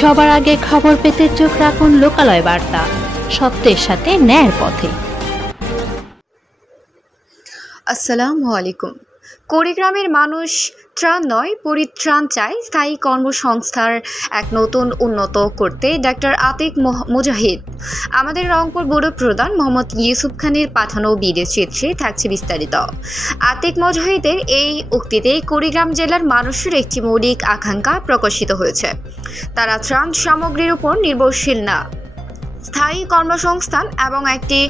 সবার আগে খবর পেতে চোখ রাখুন লোকালয় বার্তা, সত্যের সাথে ন্যায়ের পথে। আসসালামু আলাইকুম। কুড়িগ্রামের মানুষ ত্রাণ নয় পরিত্রাণ চায়। স্থায়ী কর্মসংস্থার এক নতুন উন্নত করতে ডাক্তার আতিক মুজাহিদ। আমাদের রংপুর ব্যুরো প্রধান মোহাম্মদ ইউসুফ খানের পাঠানো ভিডিও চিত্রে থাকছে বিস্তারিত। আতিক মুজাহিদের এই উক্তিতে কুড়িগ্রাম জেলার মানুষের একটি মৌলিক আকাঙ্ক্ষা প্রকাশিত হয়েছে। তারা ত্রাণ সামগ্রীর উপর নির্ভরশীল না, স্থায়ী কর্মসংস্থান এবং একটি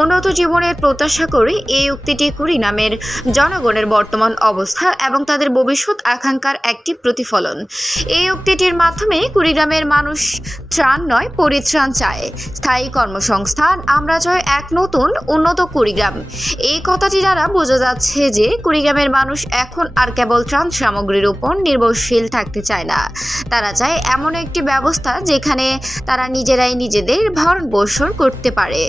উন্নত জীবনের প্রত্যাশা করে। এই উক্তিটি কুড়িগ্রামের জনগণের বর্তমান অবস্থা এবং তাদের ভবিষ্যৎ আকাঙ্ক্ষার একটি প্রতিফলন। এই উক্তিটির মাধ্যমে কুড়িগ্রামের মানুষ ত্রাণ নয় পরিত্রাণ চায়, স্থায়ী কর্মসংস্থান আমরা চাই, এক নতুন উন্নত কুড়িগ্রাম। এই কথাটি দ্বারা বোঝা যাচ্ছে যে কুড়িগ্রামের মানুষ এখন আর কেবল ত্রাণ সামগ্রীর উপর নির্ভরশীল থাকতে চায় না। তারা চায় এমন একটি ব্যবস্থা যেখানে তারা নিজেরাই নিজেদের ভরণ পোষণ করতে পারে,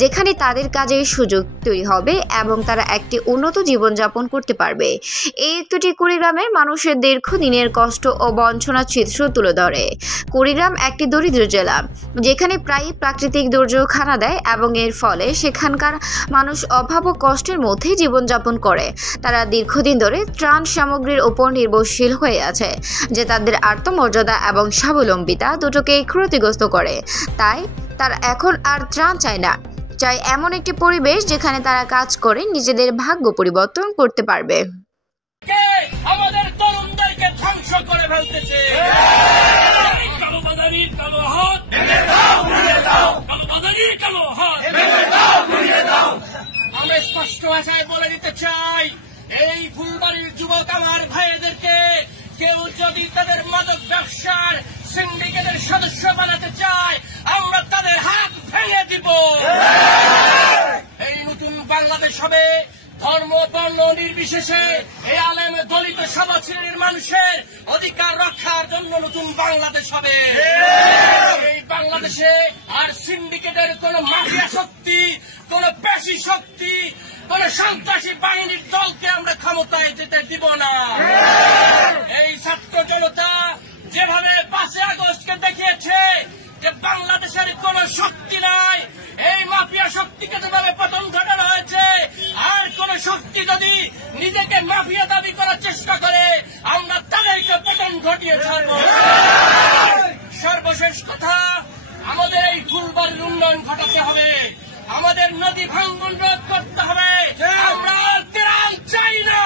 যেখানে তাদের কাজের সুযোগ তৈরি হবে এবং তারা একটি উন্নত জীবনযাপন করতে পারবে। এই উক্তিটি কুড়িগ্রামের মানুষের দীর্ঘদিনের কষ্ট ও বঞ্চনার চিত্র তুলে ধরে। কুড়িগ্রাম একটি দরিদ্র জেলা, যেখানে প্রায়ই প্রাকৃতিক দুর্যোগ হানা দেয় এবং এর ফলে সেখানকার মানুষ অভাব ও কষ্টের মধ্যে জীবনযাপন করে। তারা দীর্ঘদিন ধরে ত্রাণ সামগ্রীর উপর নির্ভরশীল হয়ে আছে, যে তাদের আত্মমর্যাদা এবং স্বাবলম্বিতা দুটোকেই ক্ষতিগ্রস্ত করে। তাই তারা এখন আর ত্রাণ চায় না, চায় এমন একটি পরিবেশ যেখানে তারা কাজ করে নিজেদের ভাগ্য পরিবর্তন করতে পারবে। আমাদের তরুণদেরকে ধ্বংস করে ফেলতেছে। আমরা স্পষ্ট ভাষায় বলে দিতে চাই, এই ফুলবাড়ির যুবক আমার ভাইদেরকে কেউ যদি তাদের মাদক ব্যবসার সিন্ডিকেটের সদস্য বানাতে চায়, আমরা তাদের হাত ভেঙে দিব। এই নতুন বাংলাদেশ হবে ধর্ম বর্ণ নির্বিশেষে এই আলেম দলিত সবার শ্রেণীর মানুষের অধিকার রক্ষার জন্য নতুন বাংলাদেশ হবে। এই বাংলাদেশে আর সিন্ডিকেটের কোন মাফিয়া শক্তি, কোন পেশি শক্তি, কোন সন্ত্রাসী বাহিনীর দলকে আমরা ক্ষমতায় যেতে দিব না। এই ছাত্র জনতা যেভাবে 5 আগস্টকে দেখিয়েছে যে বাংলাদেশের কোন শক্তি নাই, এই মাফিয়া শক্তিকে যেভাবে পতন ঘটানো হয়েছে, আর কোন শক্তি যদি নিজেকে মাফিয়া দাবি করার চেষ্টা করে আমরা তাদেরকে পতন ঘটিয়ে ছাড়ব। সর্বশেষ কথা, আমাদের এই ফুলবাড়ির উন্নয়ন ঘটাতে হবে, আমাদের নদী ভাঙ্গন রোধ করতে হবে। আমরা ত্রাণ চাই না,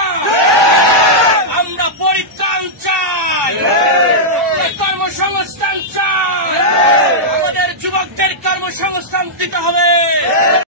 আমরা পরিত্রাণ চাই, কর্মসংস্থান চাই। আমাদের যুবকদের কর্মসংস্থান দিতে হবে।